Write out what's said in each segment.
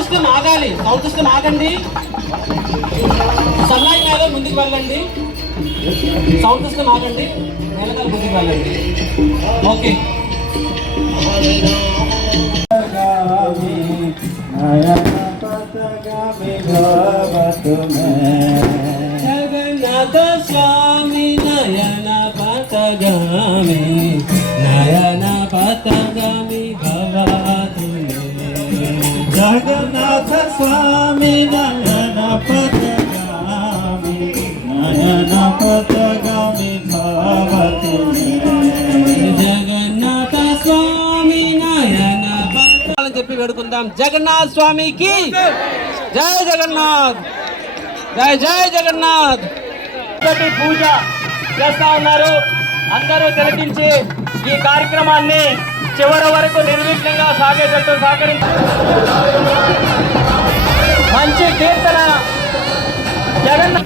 System ఆగాలి. Sound system ఆగండి. సన్నాయి మీద ముందుకు వెళ్ళండి. సౌండ్ సిస్టమ్ ఆగండి. వెనకాల ముందుకు వెళ్ళండి. ఓకే జగన్నాథ్. స్వామికి. జై జగన్నాథ్. జై జై జగన్నాథ్. పూజ చేస్తా ఉన్నారు. అందరూ తిలకించి ఈ కార్యక్రమాన్ని చివరి వరకు నిర్విఘ్నంగా సాగేటట్టు సహకరించారు మంచి కీర్తన జగన్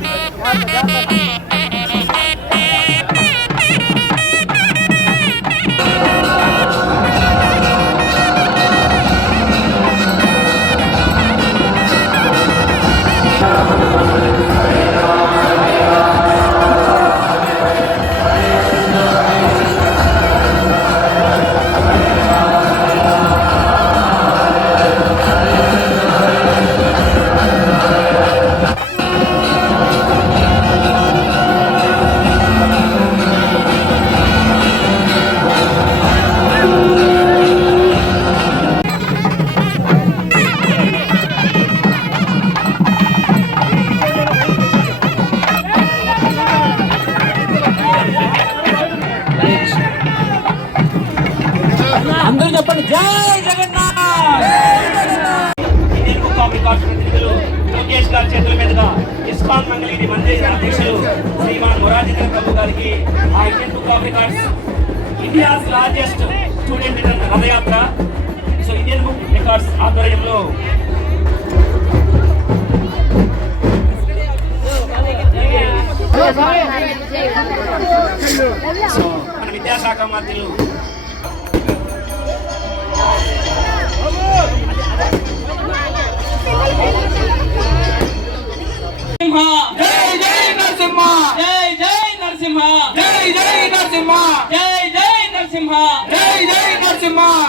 అందరూ చెప్పండి జై Jagannath! Indian book of records ప్రతినిధులు లోకేష్ గారి చేతుల మీదుగా ఇస్కాన్ మంగళగిరి మందిర అధ్యక్షులు శ్రీమాన్ మొరాజేంద్ర ప్రభు గారికి ఆ Indian book of records India's largest student Rathayatra. So Indian book records ఆధ్వర్యంలో సో మన విద్యాశాఖ మంత్రులు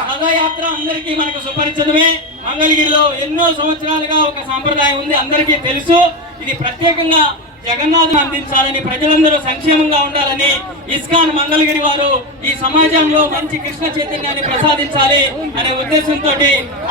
రథయాత్ర అందరికీ మనకు సుపరిచితమే. మంగళగిరిలో ఎన్నో సంవత్సరాలుగా ఒక సాంప్రదాయం ఉంది అందరికీ తెలుసు. ఇది ప్రత్యేకంగా జగన్నాథం అందించాలని ప్రజలందరూ సంక్షేమంగా ఉండాలని ఇస్కాన్ మంగళగిరి వారు ఈ సమాజంలో మంచి కృష్ణ చైతన్యాన్ని ప్రసాదించాలి అనే ఉద్దేశంతో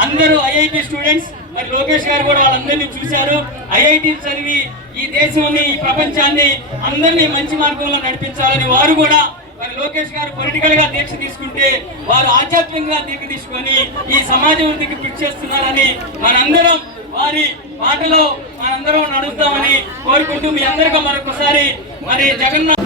అందరూ ఐఐటి స్టూడెంట్స్ మరి లోకేష్ గారు కూడా వాళ్ళందరినీ చూశారు. ఐఐటి చదివి ఈ దేశాన్ని ఈ ప్రపంచాన్ని అందరినీ మంచి మార్గంలో నడిపించాలని వారు కూడా మరి లోకేష్ గారు పొలిటికల్గా దీక్ష తీసుకుంటే వారు ఆధ్యాత్మికంగా దీక్ష తీసుకొని ఈ సమాజ వృద్ధికి కృషి చేస్తున్నారని మనందరం వారి మాటలో మనందరం నడుస్తామని కోరుకుంటూ మీ అందరికీ మరొకసారి మరి జగన్నాథ్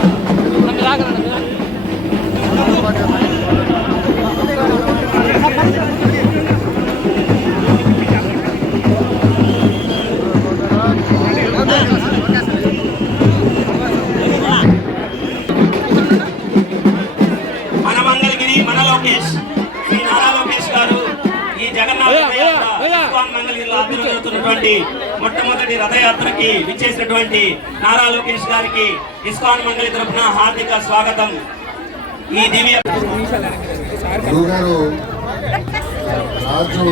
లోకేష్ శ్రీ నారా లోకేష్ గారు ఈ మొట్టమొదటి రథయాత్రకి విచ్చేసినటువంటి నారా లోకేష్ గారికి ఇస్కాన్ మంగళి తరపున హార్దిక స్వాగతం. ఈ దివ్య రాజు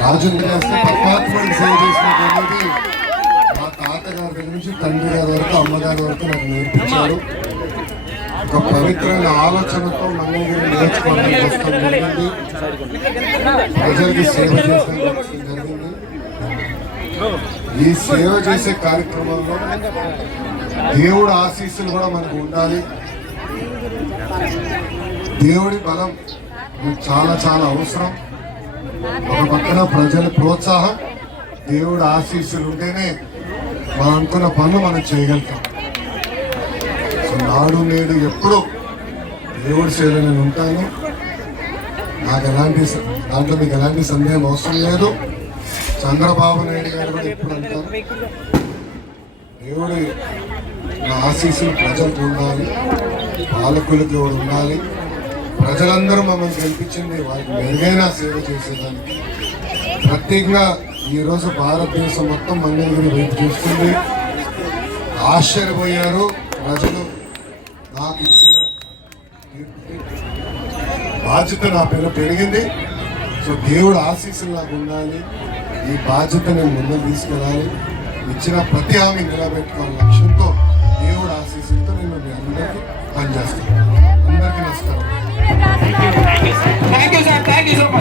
రాజు పరమాత్మని సేవ చేసినటువంటి తండ్రి గారి వరకు అమ్మగారి వరకు నాకు నేర్పించారు. ఒక పవిత్రమైన ఆలోచనతో మంగళగిరి నేర్చుకోవడానికి వస్తాం జరిగింది ప్రజలకి సేవ చేసే జరిగింది. ఈ సేవ చేసే కార్యక్రమంలో దేవుడు ఆశీస్సులు కూడా మనకు ఉండాలి. దేవుడి బలం చాలా చాలా అవసరం. ఒక పక్కన ప్రజల ప్రోత్సాహం దేవుడు ఆశీస్సులు ఉంటేనే మనం అనుకున్న పనులు మనం చేయగలుగుతాం. సో నాడు నేడు ఎప్పుడూ దేవుడి సేవ నేను ఉంటాను. నాకు ఎలాంటి దాంట్లో మీకు ఎలాంటి సందేహం అవసరం లేదు. చంద్రబాబు నాయుడు గారు కూడా ఎప్పుడు అంటారు? దేవుడి నా ఆశీస్సులు ప్రజలకు ఉండాలి. పాలకులకి కూడా ఉండాలి. ప్రజలందరూ మమ్మల్ని గెలిపించింది వారికి మెరుగైన సేవ చేసేదానికి. ప్రత్యేకంగా ఈరోజు భారతదేశం మొత్తం మంగళగిరి వైపు చూస్తుంది. ఆశ్చర్యపోయారు ప్రజలు. నాకు ఇచ్చిన బాధ్యత నా పేరు పెరిగింది. సో దేవుడు ఆశీస్సులు నాకు ఉండాలి. ఈ బాధ్యత నేను ముందుకు తీసుకెళ్ళాలి. ఇచ్చిన ప్రతి హామీ నిలబెట్టుకోవాలి లక్ష్యంతో దేవుడు ఆశీస్సులతో నేను మీ అందరికీ పనిచేస్తాను. అందరికీ నమస్కారం.